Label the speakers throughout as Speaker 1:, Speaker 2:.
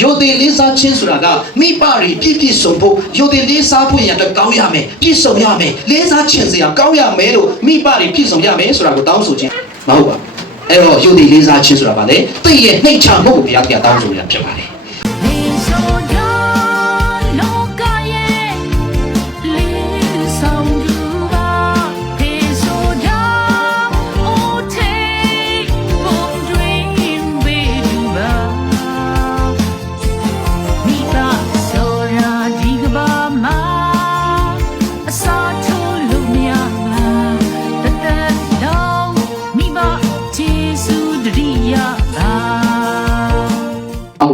Speaker 1: ယိုသေးလေးစားခြင်းဆိုတာကမိဘတွေပြည့်ပြည့်စုံဖို့ယိုသေးလေးစားဖို့ရတဲ့ကောင်းရမယ်ပြည့်စုံရမယ်လေးစားခြင်းစရာကောင်းရမယ်လို့မိဘတွေပြည့်စုံရမယ်ဆိုတာကိုတောင်းဆိုခြင်းမဟုတ်ပါဘူးအဲ့တော့ယိုသေးလေးစားခြင်းဆိုတာကလေသိရဲ့နှိတ်ချမှုကိုဘုရားကတောင်းဆိုရဖြစ်ပါတယ်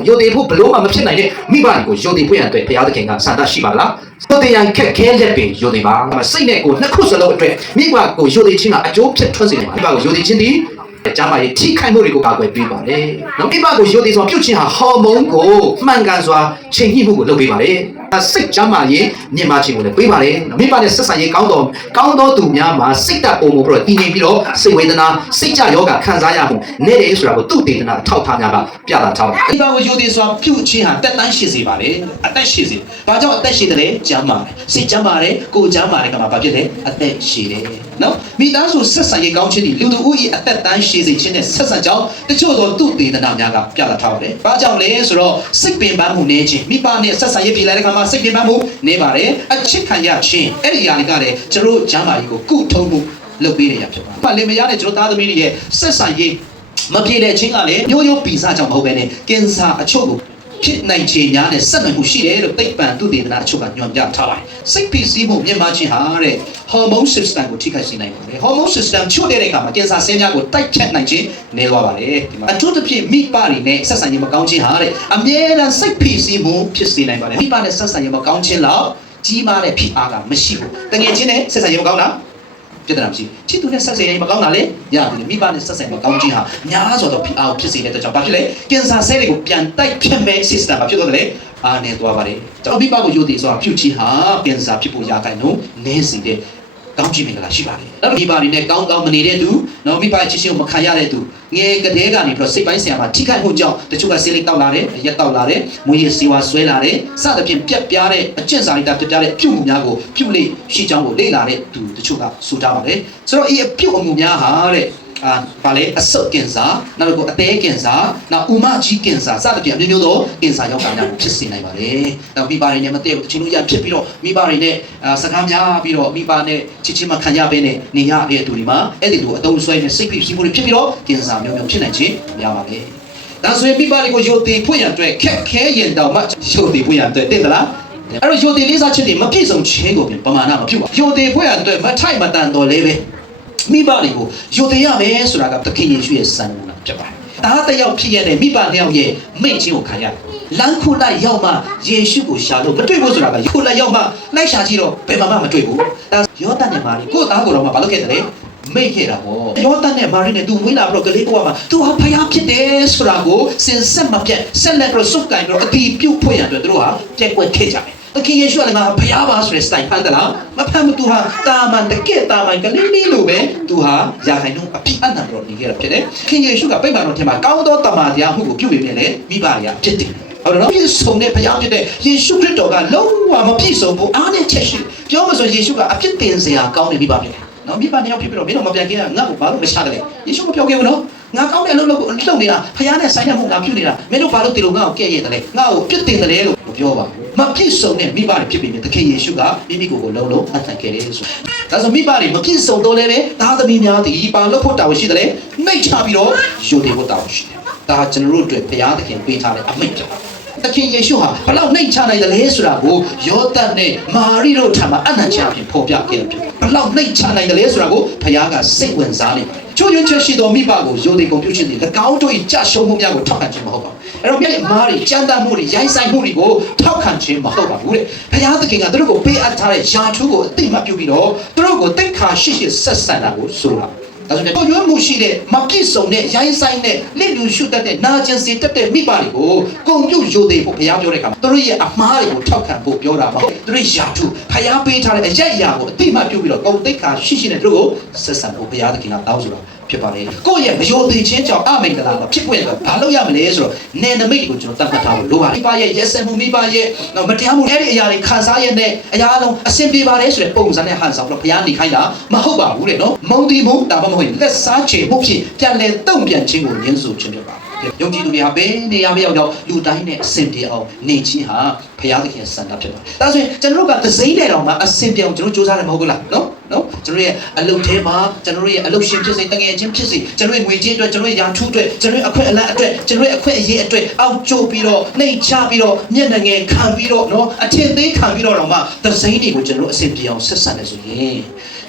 Speaker 1: အောင်ယိုသေးဖို့ဘလို့မှမဖြစ်နိုင်တဲ့မိဘတွေကိုယိုသေးဖို့ရန်အတွက်ဘုရားသခင်ကစံတရှိပါလားယိုသေးရန်ခက်ခဲလက်ပင်ယိုသေးပါစိတ်နဲ့ကိုနှစ်ခုစလုံးအတွက်မိဘကိုယိုသေးခြင်းကအကျိုးဖြစ်ထွန်းစေတယ်မိဘကိုယိုသေးခြင်းဒီ ကျမ်းမာရေးထိခိုက်မှုတွေကိုကာကွယ်ပေးပါတယ်။နောက်မိဘကိုယိုသေးစွာပြုတ်ခြင်းဟာဟော်မုန်းကိုမှန်ကန်စွာချိန်ညှိမှုကိုလုပ်ပေးပါတယ်။စိတ်ကျမ်းမာရေးမြင့်မာခြင်းကိုလည်းပေးပါတယ်။မိဘနဲ့ဆက်ဆံရေးကောင်းတော်ကောင်းသောသူများမှာစိတ်တပုံမှုပြီးတော့တည်ငြိမ်ပြီးတော့စိတ်ဝေဒနာစိတ်ကြယောဂခံစားရမှုနဲ့တယ်ဆိုတာကိုသူ့ဒေသနာအထောက်အထားများကပြတာထားပါတယ်။မိဘကိုယိုသေးစွာပြုတ်ခြင်းဟာတက်တန်းရှိစေပါတယ်။အသက်ရှိစေ။ဘာကြောင့်အသက်ရှိတယ်လဲကျမ်းမာတယ်။စိတ်ကျမ်းမာတယ်ကိုယ်ကျမ်းမာတယ်ကမှဘာဖြစ်လဲအသက်ရှိတယ်။နော်မိသားစုဆက်ဆံရေးကောင်းခြင်းဒီလူတို့ဦးဤအသက်တန်းရှိစေခြင်းနဲ့ဆက်ဆံကြောင်းတချို့သောသူ့ဒေသနာများကပြတာထားပါတယ်။ဘာကြောင့်လဲဆိုတော့စိတ်ပင်ပန်းမှုနေခြင်းမိဘနဲ့ဆက်ဆံရေးပြည်လိုက်တဲ့ခါမှာစိတ်ပင်ပန်းမှုနေပါတယ်။အချစ်ခံရခြင်းအဲ့ဒီအရာတွေကလည်းကျွန်တော်တို့ကျမ်းမာရေးကိုကုထုံးမှုလုပ်ပေးရရဖြစ်ပါတယ်။ဘာလင်မယားနဲ့ကျွန်တော်သားသမီးတွေရဲ့ဆက်ဆံရေးမပြေတဲ့ချင်းကလည်းမျိုးရိုးပီစာကြောင့်မဟုတ်ဘဲနဲ့ကင်ဆာအချို့ကို ဖြစ်နိုင်ခြေများနဲ့ဆက်နွယ်မှုရှိတယ်လို့သိပ္ပံသူတေသနာအချို့ကညွှန်ပြထားပါတယ်။စိတ်ဖိစီးမှုမြင့်မားခြင်းဟာတဲ့ဟော်မုန်း system ကိုထိခိုက်စေနိုင်ပါတယ်။ဟော်မုန်း system ချို့တဲ့အခါမှာကင်ဆာဆင်းများကိုတိုက်ဖြတ်နိုင်ခြင်းနေသွားပါတယ်ဒီမှာအထူးသဖြင့်မိဘတွေနဲ့ဆက်ဆံရေးမကောင်းခြင်းဟာတဲ့အမြဲတမ်းစိတ်ဖိစီးမှုဖြစ်စေနိုင်ပါတယ်။မိဘနဲ့ဆက်ဆံရေးမကောင်းခြင်းလောက်ကြီးမားတဲ့ဖိအားကမရှိဘူး။တကယ်ချင်းနဲ့ဆက်ဆံရေးမကောင်းတာ ပြဿနာမရှိချစ်သူနဲ့ဆက်ဆံရေးမကောင်းတာလေရတယ်မိဘနဲ့ဆက်ဆံမကောင်းခြင်းဟာများစွာသောဖိအားကိုဖြစ်စေတဲ့အတွက်ကြောင့်ဘာဖြစ်လဲကင်ဆာဆဲတွေကိုပြန်တိုက်ဖြတ်မဲ့ system ဘာဖြစ်တော့လဲအားနေသွားပါတယ်ကျွန်တော်မိဘကိုယိုတည်ဆိုတာပြုတ်ခြင်းဟာကင်ဆာဖြစ်ဖို့ရာခိုင်နှုန်းနည်းစေတဲ့ ကောင်းချီးမင်္ဂလာရှိပါတယ်။အဲ့မိဘတွေနဲ့ကောင်းကောင်းမနေတဲ့သူနော်မိဘချစ်ချင်းကိုမခံရတဲ့သူငယ်ကလေးကနေပြီးတော့စိတ်ပိုင်းဆရာမှာထိခိုက်မှုကြောင့်တချို့ကဆေးလိပ်တောက်လာတယ်ရက်တောက်လာတယ်မွေးရစေဝါဆွဲလာတယ်စသဖြင့်ပြက်ပြားတဲ့အကျင့်စာရိတ္တပြက်ပြားတဲ့ပြုမှုများကိုပြုလေရှိကြောင်းကိုလေ့လာတဲ့သူတချို့ကဆိုထားပါတယ်ဆိုတော့ဒီအပြုအမူများဟာတဲ့ အာဗာလေအဆုတ်ကင်ဆာနောက်တစ်ခုအသေးကင်ဆာနောက်ဥမကြီးကင်ဆာစသဖြင့်အမျိုးမျိုးသောကင်ဆာရောက်တာများဖြစ်စေနိုင်ပါတယ်။နောက်မိဘတွေနဲ့မတည့်ဘူးတချို့လူရဖြစ်ပြီးတော့မိဘတွေနဲ့အာစကားများပြီးတော့မိဘနဲ့ချစ်ချင်းမခံရဘဲနဲ့နေရတဲ့သူတွေမှာအဲ့ဒီလိုအတုံးဆွဲနဲ့စိတ်ဖိစီးမှုတွေဖြစ်ပြီးတော့ကင်ဆာမျိုးမျိုးဖြစ်နိုင်ခြင်းများပါလေ။ဒါဆိုရင်မိဘတွေကိုယုတ်တည်ဖွင့်ရတဲ့ခက်ခဲရင်တောင်မှယုတ်တည်ဖွင့်ရတဲ့တင့်သလား။အဲ့တော့ယုတ်တည်လေးစားချက်တွေမပြည့်စုံခြင်းကိုပြင်ပမာဏမဖြစ်ပါဘူး။ယုတ်တည်ဖွင့်ရတဲ့မထိုက်မတန်တော်လေးပဲ။ မိဘတွေကိုယုံတရားမယ်ဆိုတာကသခင်ယေရှုရဲ့စံနမူနာဖြစ်ပါတယ်။ဒါတစ်ယောက်ဖြစ်ရတဲ့မိဘနှစ်ယောက်ရဲ့မိန့်ချင်းကိုခံရတယ်။လမ်းခုလိုက်ရောက်မှယေရှုကိုရှာလို့မတွေ့ဘူးဆိုတာကခုလိုက်ရောက်မှလိုက်ရှာကြည့်တော့ဘယ်မှာမှမတွေ့ဘူး။ဒါယောသန်နဲ့မာရီကိုယ့်သားကိုယ်တော်မှဘာလုပ်ခဲ့တယ်လဲ။မိတ်ခဲ့တာပေါ့။ယောသန်နဲ့မာရီနဲ့သူဝေးလာပြီးတော့ကလေးဘဝမှာသူဟာဖယားဖြစ်တယ်ဆိုတာကိုစင်ဆက်မပြတ်ဆက်လက်ပြီးစုပ်ကင်ပြီးတော့အတီးပြုတ်ဖွင့်ရတဲ့သူတို့ဟာပြက်ကွက်ခဲ့ကြတယ်။ သခင်ယေရှုကလည်းငါဖယားပါဆိုတဲ့စတိုင်ဖန်သလားမဖန်မသူဟာတာမန်တကယ့်တာမန်ကလေးလေးလိုပဲသူဟာရာခိုင်နှုန်းအပြည့်အနှံတော့နေခဲ့တာဖြစ်တယ်။ခင်ယေရှုကပြိမာန်တော်ထဲမှာကောင်းသောတမန်တရားမှုကိုပြုပေမဲ့လည်းမိဘတွေကဖြစ်တယ်။ဟုတ်တယ်နော်ပြည့်စုံတဲ့ဘုရားဖြစ်တဲ့ယေရှုခရစ်တော်ကလုံးဝမပြည့်စုံဘူးအားနဲ့ချက်ရှိပြောမဆိုယေရှုကအပြစ်တင်စရာကောင်းတဲ့မိဘဖြစ်တယ်။နော်မိဘနှစ်ယောက်ဖြစ်ပြီးတော့မင်းတို့မပြန်ခင်ကငါ့ကိုဘာလို့မချတယ်လဲယေရှုမပြောခဲ့ဘူးနော်ငါကောင်းတဲ့အလုပ်လုပ်ကိုလှုပ်နေတာဖခင်နဲ့ဆိုင်တဲ့မှုငါပြုနေတာမင်းတို့ဘာလို့ဒီလိုငါ့ကိုကဲ့ရဲ့တယ်လဲငါ့ကိုပြစ်တင်တယ်လို့မပြောပါဘူး မပြည့်စုံတဲ့မိဘတွေဖြစ်ပြီးမြင်သခင်ယေရှုကမိမိကိုယ်ကိုလုံးလုံးအသက်ခဲ့တယ်ဆိုဒါဆိုမိဘတွေမပြည့်စုံတော့လည်းပဲသားသမီးများသည်ပါလို့ဖို့တာဝန်ရှိတယ်လေနှိတ်ချပြီးတော့ယူတယ်ဖို့တာဝန်ရှိတယ်ဒါဟာကျွန်တော်တို့အတွက်ဘုရားသခင်ပေးထားတဲ့အမိန့်ဖြစ်ပါတယ်သခင်ယေရှုဟာဘလောက်နှိမ်ချနိုင်တယ်လဲဆိုတာကိုယောသတ်နဲ့မာရိတို့ထံမှာအနန္တချဖြင့်ဖော်ပြခဲ့တယ်ဖြစ်ဘလောက်နှိမ်ချနိုင်တယ်လဲဆိုတာကိုဘုရားကစိတ်ဝင်စားနေပါတယ် ချိုးရွံ့ချက်ရှိသောမိဘကိုယုံတယ်ကုန်ပြုခြင်းသည်၎င်းတို့၏ကြရှုံးမှုများကိုထောက်ခံခြင်းမဟုတ်ပါဘူးအဲ့တော့မြတ်မာရိကြမ်းတမ်းမှုတွေရိုင်းဆိုင်မှုတွေကိုထောက်ခံခြင်းမဟုတ်ပါဘူးတဲ့ဘုရားသခင်ကသူတို့ကိုပေးအပ်ထားတဲ့ယာထူးကိုအတိမတ်ပြုပြီးတော့သူတို့ကိုတိတ်ခါရှိရှိဆက်ဆံတာကိုဆိုလိုတာ ဒါဆိုရင်ကိုရွေးမှုရှိတဲ့မပြည့်စုံတဲ့ရိုင်းဆိုင်တဲ့လက်လူရှုတတ်တဲ့နာကျင်စေတတ်တဲ့မိဘတွေကိုဂုံပြုတ်ယိုသေးဖို့ဘုရားပြောတဲ့အခါမှာသူတို့ရဲ့အမှားတွေကိုထောက်ခံဖို့ပြောတာမဟုတ်သူတို့ယာထုဘုရားပေးထားတဲ့အရက်အရာကိုအတိမတ်ပြုတ်ပြီးတော့ဂုံတိတ်ခါရှိရှိနဲ့သူတို့ကိုဆက်ဆံဖို့ဘုရားသခင်ကတောင်းဆိုတာ ဖြစ်ပါလေကိုယ့်ရဲ့မယိုသေးချင်းကြောင့်အမင်္ဂလာမဖြစ်ပွင့်တော့ဘာလို့ရမလဲဆိုတော့နယ်နမိတ်ကိုကျွန်တော်တတ်မှတ်ထားဖို့လိုပါတယ်မိဘရဲ့ရက်စက်မှုမိဘရဲ့မတရားမှုအဲ့ဒီအရာတွေခံစားရတဲ့အရာအလုံးအဆင်ပြေပါတယ်ဆိုတဲ့ပုံစံနဲ့ဟန်ဆောင်တော့ဘုရားနေခိုင်းတာမဟုတ်ပါဘူးတဲ့နော်မုံတီမှုဒါမှမဟုတ်လက်စားချေမှုဖြင့်ပြန်လဲတုံ့ပြန်ခြင်းကိုညှင်းဆိုခြင်းဖြစ်ပါတယ်ယုံကြည်သူတွေဟာဘယ်နေရာမရောက်ရောက်လူတိုင်းနဲ့အဆင်ပြေအောင်နေခြင်းဟာဘုရားသခင်ရဲ့စံတာဖြစ်ပါတယ်ဒါဆိုရင်ကျွန်တော်တို့ကသစိမ့်တဲ့တော်မှာအဆင်ပြေအောင်ကျွန်တော်စူးစမ်းတယ်မဟုတ်ဘူးလားနော်နော် ကျွန်တော်ရဲ့အလုပ်ထဲမှာကျွန်တော်ရဲ့အလုပ်ရှင်ဖြစ်စေတငယ်ချင်းဖြစ်စေကျွန်တော်ရဲ့ငွေကြေးအတွက်ကျွန်တော်ရဲ့ယာထုအတွက်ကျွန်တော်ရဲ့အခွင့်အလတ်အတွက်ကျွန်တော်ရဲ့အခွင့်အရေးအတွက်အောက်ကျပြီးတော့နှိမ်ချပြီးတော့မျက်နှာငယ်ခံပြီးတော့နော်အထင်သေးခံပြီးတော့တော့မှသစိမ့်တွေကိုကျွန်တော်အဆင်ပြေအောင်ဆက်ဆံနေဆိုရင်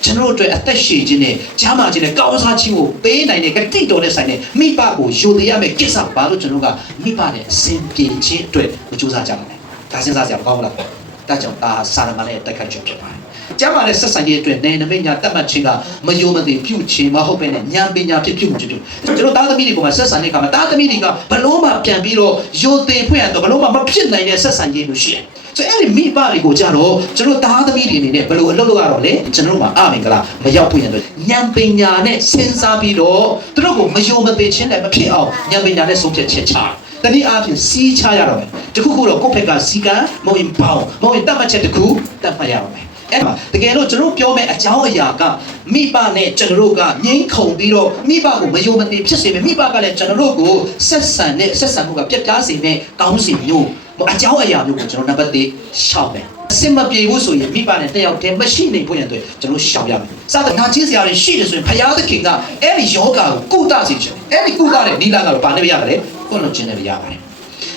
Speaker 1: ကျွန်တော်တို့အတွက်အသက်ရှည်ခြင်းနဲ့ကြားမာခြင်းနဲ့ကောင်းစားခြင်းကိုပေးနိုင်တဲ့ဂတိတော်နဲ့ဆိုင်တဲ့မိဘကိုယူသေးရမယ့်ကိစ္စဘာလို့ကျွန်တော်ကမိဘနဲ့အဆင်ပြေခြင်းအတွက်မကြိုးစားကြပါနဲ့ဒါစဉ်းစားကြမကောင်းဘူးလားဒါကြောင့်ဒါစာရမဏေတက်ခတ်ခြင်းဖြစ်ပါတယ် ကျမ်းမာတဲ့ဆက်ဆံရေးအတွက်နေနမိတ်ညာတတ်မှတ်ခြင်းကမယုံမသိပြုခြင်းမဟုတ်ပဲနဲ့ဉာဏ်ပညာဖြစ်ပြုမှုဖြစ်ပြုကျွန်တော်သားသမီးတွေပေါ်မှာဆက်ဆံတဲ့အခါမှာသားသမီးတွေကဘလို့မှပြန်ပြီးတော့ယိုသေးဖွင့်ရတော့ဘလို့မှမဖြစ်နိုင်တဲ့ဆက်ဆံရေးလို့ရှိတယ်ဆိုအဲ့ဒီမိဘတွေကိုကြတော့ကျွန်တော်သားသမီးတွေအနေနဲ့ဘလို့အလုပ်လုပ်ရတော့လေကျွန်တော်တို့မှာအမင်္ဂလာမရောက်ဖွင့်ရတော့ဉာဏ်ပညာနဲ့စဉ်းစားပြီးတော့သူတို့ကိုမယုံမသိခြင်းနဲ့မဖြစ်အောင်ဉာဏ်ပညာနဲ့ဆုံးဖြတ်ချက်ချတနည်းအားဖြင့်စီးချရတော့မယ်တခုခုတော့ကိုယ့်ဘက်ကစီကံမဟုတ်ရင်ပေါင်းမဟုတ်ရင်တတ်မှတ်ချက်တစ်ခုတတ်မှတ်ရတော့မယ် အဲ့ဒါတကယ်လို့ကျွန်တော်ပြောမယ့်အကြောင်းအရာကမိဘနဲ့ကျွန်တော်တို့ကငိမ့်ခုန်ပြီးတော့မိဘကိုမယုံမသိဖြစ်စေမယ်မိဘကလည်းကျွန်တော်တို့ကိုဆက်ဆံတဲ့ဆက်ဆံမှုကပြတ်ပြားစေမယ့်ကောင်းစီမျိုးအကြောင်းအရာမျိုးကိုကျွန်တော်နံပါတ်1ရှောက်မယ်အစင်မပြေဘူးဆိုရင်မိဘနဲ့တယောက်တည်းမရှိနိုင်ဖို့ရတဲ့ကျွန်တော်ရှောက်ရမယ်။စသနာချင်းစရာတွေရှိတယ်ဆိုရင်ဖယားသခင်ကအဲ့ဒီယောဂါကိုကုသစေချင်တယ်။အဲ့ဒီကုသတဲ့နိလကတော့ဘာနဲ့ရကြလဲ။ကိုယ်လုံးချင်းနဲ့ရပါတယ်။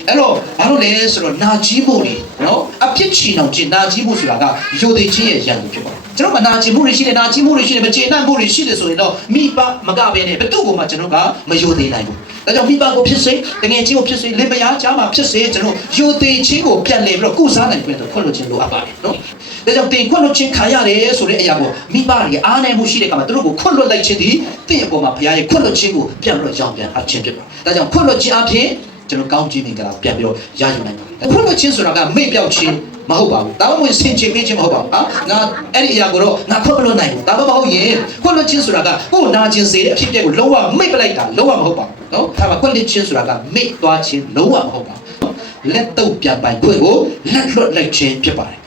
Speaker 1: အဲ့တော့ဘာလို့လဲဆိုတော့နာကြီးမှုတွေနော်အဖြစ်ချီနှောင်ခြင်းနာကြီးမှုဆိုတာကယိုသေးခြင်းရဲ့ရန်သူဖြစ်ပါတယ်ကျွန်တော်ကနာကြီးမှုတွေရှိတယ်နာကြီးမှုတွေရှိတယ်မကျေနပ်မှုတွေရှိတယ်ဆိုရင်တော့မိဘမကဘဲနဲ့ဘယ်သူ့ကိုမှကျွန်တော်ကမယိုသေးနိုင်ဘူးဒါကြောင့်မိဘကိုဖြစ်စေတငယ်ချင်းကိုဖြစ်စေလင်မယားကြားမှာဖြစ်စေကျွန်တော်ယိုသေးခြင်းကိုပြန်လဲပြီးတော့ကုစားနိုင်ပြန်တော့ခွင့်လွှတ်ခြင်းလိုအပ်ပါတယ်နော်ဒါကြောင့်တင်ခွင့်လွှတ်ခြင်းခံရတယ်ဆိုတဲ့အရာကိုမိဘတွေအားနိုင်မှုရှိတဲ့အခါမှာသူတို့ကိုခွင့်လွှတ်လိုက်ခြင်းဒီတင့်အပေါ်မှာဘုရားရဲ့ခွင့်လွှတ်ခြင်းကိုပြန်ပြီးတော့ရောင်းပြန်အပ်ခြင်းဖြစ်ပါတယ်ဒါကြောင့်ခွင့်လွှတ်ခြင်းအပြင် ကျွန်တော်ကောင်းခြင်းမင်္ဂလာပြန်ပြီးတော့ရယူနိုင်ပါတယ်ခွင့်လွှတ်ခြင်းဆိုတာကမိတ်ပြောက်ခြင်းမဟုတ်ပါဘူးဒါမှမဟုတ်ဆင်ခြင်ပေးခြင်းမဟုတ်ပါဘူးဟာငါအဲ့ဒီအရာကိုတော့ငါခွင့်မလွှတ်နိုင်ဘူးဒါမှမဟုတ်ရင်ခွင့်လွှတ်ခြင်းဆိုတာကကိုယ်နာကျင်စေတဲ့အဖြစ်အပျက်ကိုလုံးဝမိတ်ပလိုက်တာလုံးဝမဟုတ်ပါဘူးနော်ဒါမှခွင့်လွှတ်ခြင်းဆိုတာကမိတ်သွားခြင်းလုံးဝမဟုတ်ပါဘူးလက်တုပ်ပြန်ပိုင်ခွင့်ကိုလက်လွတ်လိုက်ခြင်းဖြစ်ပါတယ်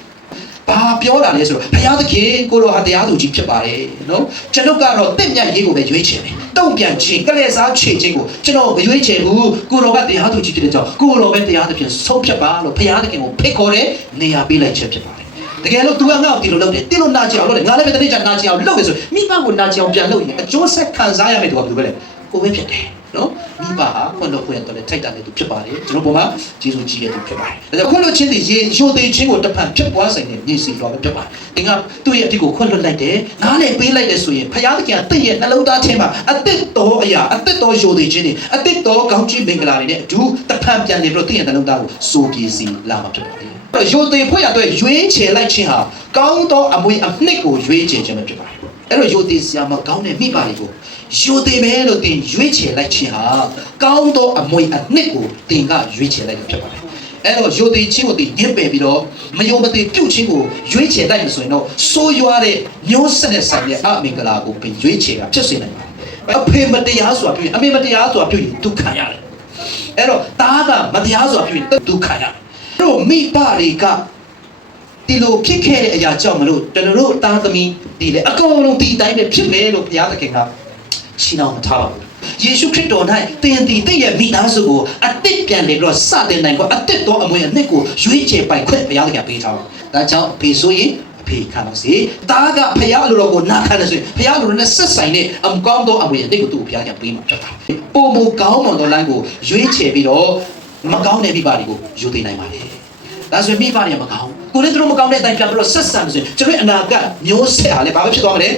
Speaker 1: ဘာပြောတာလဲဆိုတော့ဘုရားသခင်ကိုတော်ဟာတရားသူကြီးဖြစ်ပါတယ်နော်ကျွန်တော်ကတော့တင့်မြတ်ရေးကိုပဲရွေးချယ်တယ်တုံ့ပြန်ခြင်းကလေးစားခြေခြင်းကိုကျွန်တော်မရွေးချယ်ဘူးကိုတော်ကတရားသူကြီးဖြစ်တဲ့ကြောင့်ကိုတော်ပဲတရားသဖြင့်ဆုံးဖြတ်ပါလို့ဘုရားသခင်ကိုဖိတ်ခေါ်တဲ့နေရာပေးလိုက်ခြင်းဖြစ်ပါတယ်တကယ်လို့ तू ကငါ့ကိုဒီလိုလုပ်တယ်တင်းလို့နာကြအောင်လုပ်တယ်ငါလည်းပဲတနေ့ကျနာကြအောင်လုပ်တယ်ဆိုမိဘကိုနာကြအောင်ပြန်လုပ်ရင်အကျိုးဆက်ခံစားရမယ်သူကဘယ်လိုပဲလဲကိုပဲဖြစ်တယ် နော်မိဘဟာခွင့်လို့ခွင့်တော့လေထိုက်တာနဲ့သူဖြစ်ပါတယ်ကျွန်တော်ပုံမှာဂျေဇုကြီးရဲ့သူဖြစ်ပါတယ်ဒါကြောင့်ခွင့်လို့ချင်းတွေရေရိုသေးချင်းကိုတစ်ဖန်ဖြစ်ပွားဆိုင်တဲ့ညီစီတော်ပဲဖြစ်ပါတယ်ဒီကသူ့ရဲ့အဖြစ်ကိုခွင့်လွတ်လိုက်တယ်နားလည်းပေးလိုက်တယ်ဆိုရင်ဖခင်သခင်ကတင့်ရဲ့နှလုံးသားထဲမှာအသစ်တော်အရာအသစ်တော်ရိုသေးချင်းတွေအသစ်တော်ကောင်းချီးမင်္ဂလာတွေနဲ့အတူတစ်ဖန်ပြန်နေပြီးတော့တင့်ရဲ့နှလုံးသားကိုစိုးပြေစီလာမှာဖြစ်ပါတယ်ရိုသေဖွဲ့ရတဲ့ရွေးချယ်လိုက်ခြင်းဟာကောင်းသောအမွေအနှစ်ကိုရွေးချယ်ခြင်းပဲဖြစ်ပါတယ်အဲ့တော့ရိုသေစရာမကောင်းတဲ့မိပါတွေကို ရိုသေပဲလို့တင်ရွေးချယ်လိုက်ခြင်းဟာကောင်းသောအမွေအနှစ်ကိုတင်ကရွေးချယ်လိုက်တာဖြစ်ပါတယ်အဲ့တော့ရိုသေခြင်းကိုတင်ညှစ်ပယ်ပြီးတော့မယုံမသိပြုတ်ခြင်းကိုရွေးချယ်လိုက်မှဆိုရင်တော့ဆိုးရွားတဲ့မျိုးဆက်နဲ့ဆိုင်တဲ့အမင်္ဂလာကိုပင်ရွေးချယ်တာဖြစ်စေနိုင်ပါတယ်အဖေမတရားဆိုတာပြုရင်အမေမတရားဆိုတာပြုရင်ဒုက္ခရတယ်အဲ့တော့တားကမတရားဆိုတာပြုရင်ဒုက္ခရတယ်အဲ့တော့မိဘတွေကဒီလိုဖြစ်ခဲ့တဲ့အရာကြောင့်မလို့ကျွန်တော်တို့သားသမီးဒီလေအကုန်လုံးဒီတိုင်းပဲဖြစ်မယ်လို့ဘုရားသခင်က ရှင်းအောင်မထားပါဘူးယေရှုခရစ်တော်၌သင်သည်တင့်ရဲ့မိသားစုကိုအသစ်ပြန်လေပြီးတော့စတင်နိုင်ဖို့အသစ်သောအမွေအနှစ်ကိုရွေးချယ်ပိုင်ခွင့်ဘုရားသခင်ပေးထားပါဒါကြောင့်ဖေဆိုရင်အဖေခံပါစေတားကဘုရားလိုတော်ကိုနာခံတယ်ဆိုရင်ဘုရားလိုတော်နဲ့ဆက်ဆိုင်တဲ့အမကောင်းသောအမွေအနှစ်ကိုသူ့ကိုဘုရားကပေးမှာဖြစ်ပါတယ်ပုံမကောင်းမွန်သောလမ်းကိုရွေးချယ်ပြီးတော့မကောင်းတဲ့မိဘတွေကိုယူသိနိုင်ပါတယ်ဒါဆိုရင်မိဘတွေကမကောင်းကိုလည်းသူတို့မကောင်းတဲ့အတိုင်းပြန်ပြီးတော့ဆက်ဆံဆိုရင်ကျွန်တော်အနာဂတ်မျိုးဆက်ဟာလည်းဘာပဲဖြစ်သွားမလဲ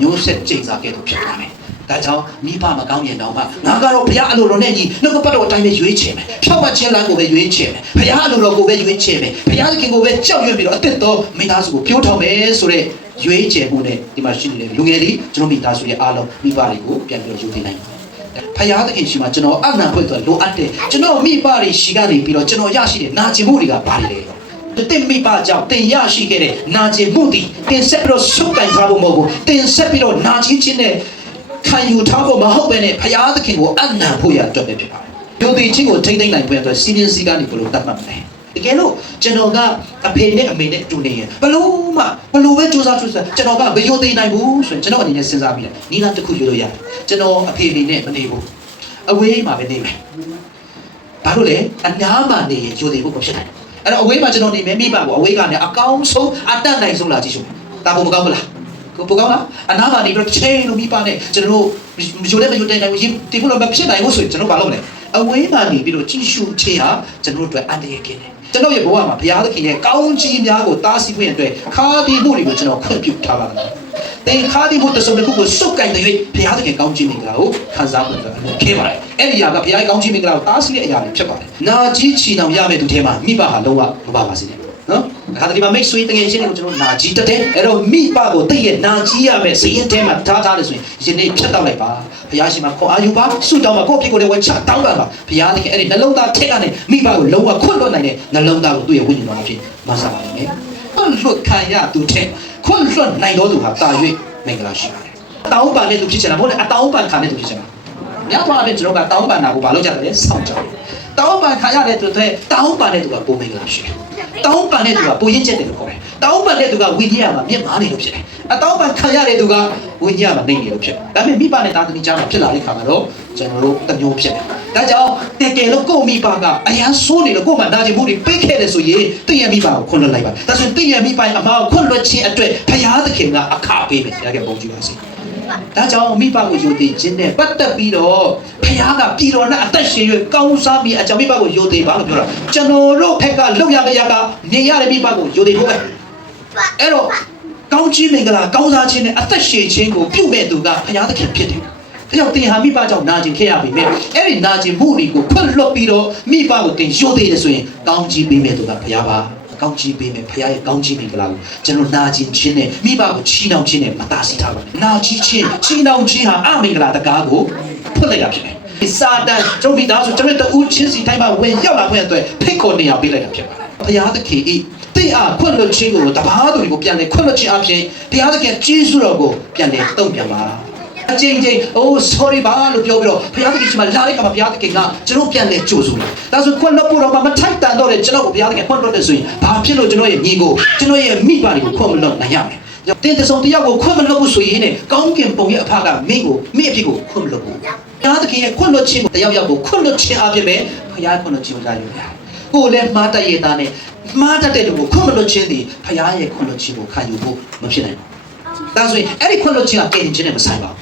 Speaker 1: မျိုးဆက်ကျိန်စာကဲ့သို့ဖြစ်သွားမယ် ဒါကြောင့်မိဘမကောင်းရင်တော့မှငါကတော့ဘုရားအလိုတော်နဲ့ညီနှုတ်ကပတ်တော်အတိုင်းပဲရွေးချယ်မယ်ဖြောက်မှတ်ခြင်းလမ်းကိုပဲရွေးချယ်မယ်ဘုရားအလိုတော်ကိုပဲရွေးချယ်မယ်ဘုရားသခင်ကိုပဲကြောက်ရွံ့ပြီးတော့အသက်တော်မိသားစုကိုပြိုးထောင်မယ်ဆိုတဲ့ရွေးချယ်မှုနဲ့ဒီမှာရှိနေတဲ့လူငယ်လေးကျွန်တော်မိသားစုရဲ့အားလုံးမိဘတွေကိုပြန်ပြီးတော့ယူသိနိုင်တယ်ဖယားသခင်ရှိမှကျွန်တော်အနံဖွင့်ဆိုလိုအပ်တယ်ကျွန်တော်မိဘတွေရှိကနေပြီးတော့ကျွန်တော်ရရှိတဲ့နာကျင်မှုတွေကဘာတွေလဲတင်မိပါကြောင့်တင်ရရှိခဲ့တဲ့နာကျင်မှုသည်တင်ဆက်ပြီးတော့ဆုတ်ကန်ထားဖို့မဟုတ်ဘူးတင်ဆက်ပြီးတော့နာကျင်ခြင်းနဲ့ ခံယူထားဖို့မဟုတ်ပဲနဲ့ဘုရားသခင်ကိုအနံဖို့ရအတွက်ပဲဖြစ်ပါတယ်ယုံကြည်ခြင်းကိုထိမ့်သိမ့်နိုင်ဖို့အတွက်စီးရင်စည်းကနေဘယ်လိုတတ်မှတ်မလဲတကယ်လို့ကျွန်တော်ကအဖေနဲ့အမေနဲ့တူနေရင်ဘလို့မှဘလို့ပဲစူးစမ်းစူးစမ်းကျွန်တော်ကမယုံသိနိုင်ဘူးဆိုရင်ကျွန်တော်အနေနဲ့စဉ်းစားပြီးတယ်နီလာတစ်ခုယူလို့ရတယ်ကျွန်တော်အဖေအနေနဲ့မနေဘူးအဝေးမှာပဲနေမယ်ဘာလို့လဲအနားမှာနေရင်ယုံသိဖို့မဖြစ်နိုင်ဘူးအဲ့တော့အဝေးမှာကျွန်တော်နေမယ်မိဘပေါ့အဝေးကနေအကောင်းဆုံးအတတ်နိုင်ဆုံးလာကြည့်ရှုတာဘုမကောင်းဘူးလား ကိုပကောင်းလားအနားမှာနေပြီးတော့ချိန်လို့မိပါနဲ့ကျွန်တော်တို့မယုံလည်းမယုံတဲ့နိုင်ဘူးဒီဖို့တော့မဖြစ်နိုင်ဘူးဆိုရင်ကျွန်တော်ဘာလုပ်မလဲအဝေးမှာနေပြီးတော့ကြည့်ရှုခြင်းဟာကျွန်တော်တို့အတွက်အန္တရာယ်ကင်းတယ်ကျွန်တော်ရဲ့ဘဝမှာဘုရားသခင်ရဲ့ကောင်းကြီးများကိုတားဆီးခွင့်အတွက်ခါးဒီမှုတွေကိုကျွန်တော်ခွင့်ပြုထားပါမယ်။တင်ခါးဒီမှုတစ်စုံတစ်ခုကိုစုပ်ကင်တဲ့၍ဘုရားသခင်ကောင်းကြီးမင်္ဂလာကိုခံစားဖို့အတွက်ခဲပါတယ်။အဲ့ဒီအရာကဘုရားရဲ့ကောင်းကြီးမင်္ဂလာကိုတားဆီးတဲ့အရာတွေဖြစ်ပါတယ်။နာကြီးချီနှောင်ရမယ့်သူထဲမှာမိဘဟာလုံးဝမပါပါစေနဲ့။ နော်။အခါတည်းမှာမိတ်ဆွေတကယ်ချင်းတွေကိုကျွန်တော်နာကြီးတက်တယ်။အဲ့တော့မိဘကိုတည့်ရဲ့နာကြီးရမယ့်ဇရင်ထဲမှာထားထားလို့ဆိုရင်ယနေ့ဖြတ်တော့လိုက်ပါ။ဘုရားရှင်မှာခေါ်အာယူပါဆုတောင်းပါကိုယ့်ဖြစ်ကိုယ်လည်းဝချတောင်းပါပါ။ဘုရားသခင်အဲ့ဒီနှလုံးသားထက်ကနေမိဘကိုလုံးဝခွတ်လွတ်နိုင်တဲ့နှလုံးသားကိုသူ့ရဲ့ဝိညာဉ်တော်မှာဖြစ်မဆာပါလိမ့်မယ်။ခွတ်လွတ်ခံရသူထက်ခွတ်လွတ်နိုင်တော်သူဟာတာ၍မင်္ဂလာရှိပါတယ်။တောင်းပန်တဲ့သူဖြစ်ချင်တာမဟုတ်လေအတောင်းပန်ခံတဲ့သူဖြစ်ချင်တာ။များသွားတဲ့ကျွန်တော်ကတောင်းပန်တာကိုမလုပ်ကြတယ်စောင့်ကြတယ်။ တောင်းပန်ခံရတဲ့သူတွေတောင်းပန်တဲ့သူကပုံမင်္ဂလာရှိတယ်။တောင်းပန်တဲ့သူကပုံရင့်ချက်တယ်လို့ခေါ်တယ်။တောင်းပန်တဲ့သူကဝိညာဉ်မှာမြင့်မားနေလို့ဖြစ်တယ်။အတောင်းပန်ခံရတဲ့သူကဝိညာဉ်မှာနေနေလို့ဖြစ်တယ်။ဒါပေမဲ့မိဘနဲ့သားသမီးကြားမှာဖြစ်လာတဲ့ခါမှာတော့ကျွန်တော်တို့တစ်မျိုးဖြစ်တယ်။ဒါကြောင့်တကယ်လို့ကိုယ့်မိဘကအရန်ဆိုးနေလို့ကိုယ့်မှာနာကျင်မှုတွေပိတ်ခဲ့တယ်ဆိုရင်တင့်ရဲ့မိဘကိုခွင့်လွှတ်လိုက်ပါ။ဒါဆိုရင်တင့်ရဲ့မိဘရဲ့အမှားကိုခွင့်လွှတ်ခြင်းအတွက်ဘုရားသခင်ကအခပေးမယ်။ဒါကပုံကြည့်ပါစေ။ ဒါကြောင့်မိဘကိုယုံကြည်ခြင်းနဲ့ပတ်သက်ပြီးတော့ဖခင်ကပြည်တော်နဲ့အသက်ရှင်၍ကောင်းစားပြီးအကြောင်းမိဘကိုယုံကြည်ပါလို့ပြောတာကျွန်တော်တို့ဖက်ကလောက်ရမရကမြင်ရတဲ့မိဘကိုယုံကြည်ဖို့ပဲအဲ့တော့ကောင်းချီးမင်္ဂလာကောင်းစားခြင်းနဲ့အသက်ရှင်ခြင်းကိုပြုမဲ့သူကဖခင်သခင်ဖြစ်တယ်ဒါကြောင့်တင်ဟာမိဘကြောင့်နာကျင်ခဲ့ရပြီမဲ့အဲ့ဒီနာကျင်မှုတွေကိုဖွင့်လွှတ်ပြီးတော့မိဘကိုတင်ရှိုးသေးတယ်ဆိုရင်ကောင်းချီးပေးမဲ့သူကဖခင်ပါ ကောင်းချီးပေးမယ်ဖခင်ရဲ့ကောင်းချီးမင်္ဂလာကိုကျွန်တော်နာကျင်ခြင်းနဲ့မိဘကိုချီးနှောင်ခြင်းနဲ့မသားစီထားပါနဲ့နာချီးခြင်းချီးနှောင်ခြင်းဟာအမင်္ဂလာတကားကိုဖွင့်လိုက်တာဖြစ်တယ်ဒီစာတန်ကျွန်တော်မိသားစုကျွန်တော်တို့ချင်းစီတိုင်းမှာဝင်ရောက်လာခွင့်အတွက်ဖိတ်ခေါ်နေရပေးလိုက်တာဖြစ်ပါတယ်ဖခင်သခင်ဤတိအားခွင့်လွှတ်ခြင်းကိုတပါးသူတွေကိုပြန်လေခွင့်လွှတ်ခြင်းအပြင်ဘုရားသခင်ကျေးဇူးတော်ကိုပြန်လေတုံ့ပြန်ပါ အချင်းချင်း oh sorry ပါလို့ပြောပြီးတော့ဘုရားသခင်ရှင်မလာတဲ့ခါမှာဘုရားသခင်ကကျွန်တော်ပြန်လဲကြိုးဆိုတယ်။ဒါဆိုခွင့်လွှတ်ဖို့တော့မထိုက်တန်တော့တဲ့ကျွန်တော်ကိုဘုရားသခင်ခွင့်လွှတ်တဲ့ဆိုရင်ဘာဖြစ်လို့ကျွန်တော်ရဲ့ညီကိုကျွန်တော်ရဲ့မိဘတွေကိုခွင့်မလွှတ်နိုင်ရမလဲ။တင်းတဆုံတယောက်ကိုခွင့်မလွှတ်ဘူးဆိုရင်နဲ့ကောင်းကင်ပုံရဲ့အဖကမင်းကိုမင်းအဖြစ်ကိုခွင့်မလွှတ်ဘူး။ဘုရားသခင်ရဲ့ခွင့်လွှတ်ခြင်းကိုတယောက်ယောက်ကိုခွင့်လွှတ်ခြင်းအပြင်ပဲဘုရားခွင့်လွှတ်ခြင်းကိုရယူရတယ်။ကိုယ်လည်းမှားတတ်ရတာနဲ့မှားတတ်တဲ့လူကိုခွင့်မလွှတ်ခြင်းသည်ဘုရားရဲ့ခွင့်လွှတ်ခြင်းကိုခံယူဖို့မဖြစ်နိုင်ဘူး။ဒါဆိုရင်အဲ့ဒီခွင့်လွှတ်ခြင်းကကယ်တင်ခြင်းနဲ့မဆိုင်ပါဘူး။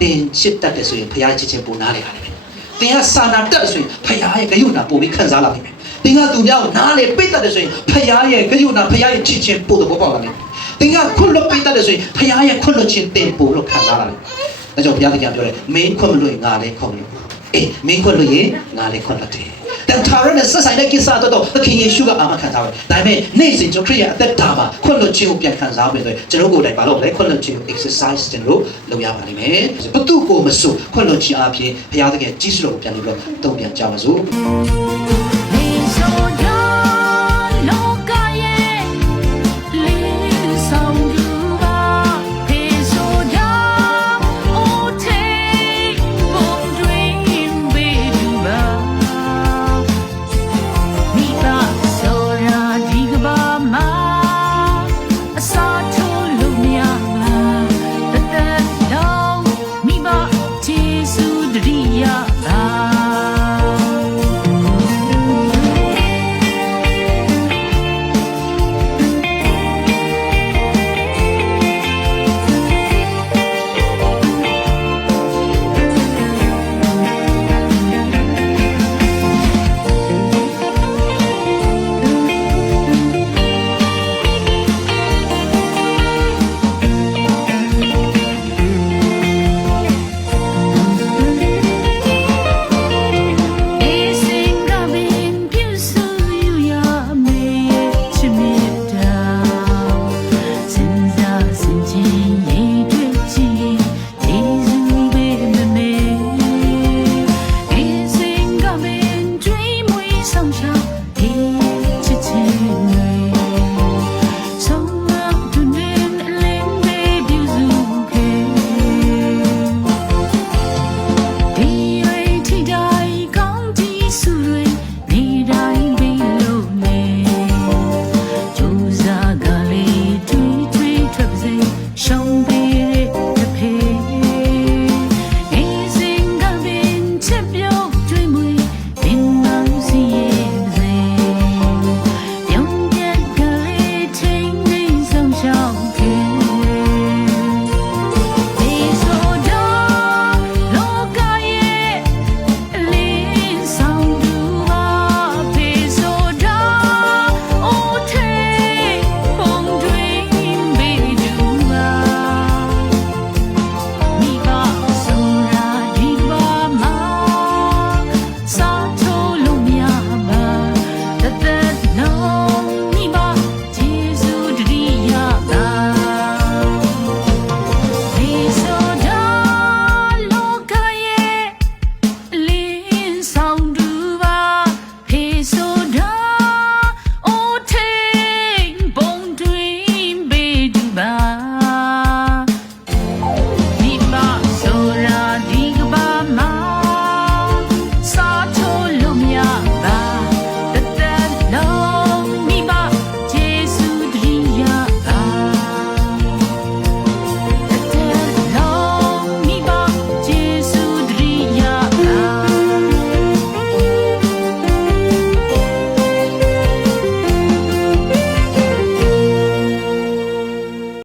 Speaker 1: တင်ချစ်တတ်တယ်ဆိုရင်ဘုရားချစ်ခြင်းပုံနားလေရတယ်။တင်ကစာနာတတ်တယ်ဆိုရင်ဘုရားရဲ့ဂရုဏာပုံပြီးခံစားလာနိုင်မယ်။တင်ကသူများကိုနားလေပိတ်တတ်တယ်ဆိုရင်ဘုရားရဲ့ဂရုဏာဘုရားရဲ့ချစ်ခြင်းပုံတော့ပေါက်လာနိုင်မယ်။တင်ကခွင့်လွှတ်ပိတ်တတ်တယ်ဆိုရင်ဘုရားရဲ့ခွင့်လွှတ်ခြင်းတင်ပုံလို့ခံစားလာနိုင်မယ်။ဒါကြောင့်ဘုရားသခင်ပြောတယ်မင်းခွင့်မလွှတ်ရင်ငါလည်းခွင့်မလွှတ်ဘူး။အေးမင်းခွင့်လွှတ်ရင်ငါလည်းခွင့်လွှတ်တယ်။ တန်ထာရနဲ့ဆက်ဆိုင်တဲ့ကိစ္စတော့တော့သခင်ယေရှုကအာမခံထားတယ်။ဒါပေမဲ့နေ့စဉ်ကျွန်တော်ခရစ်ယာန်အသက်တာမှာခွင့်လွှတ်ခြင်းကိုပြန်ခံစားပြီးတော့ကျွန်တော်ကိုယ်တိုင်ဘာလို့လဲခွင့်လွှတ်ခြင်းကို exercise ကျွန်တော်လုပ်ရပါလိမ့်မယ်။ဘသူကိုမဆိုခွင့်လွှတ်ခြင်းအပြင်ဘုရားသခင်ကြီးစွာကိုပြန်ပြီးတော့တုံ့ပြန်ကြပါစို့။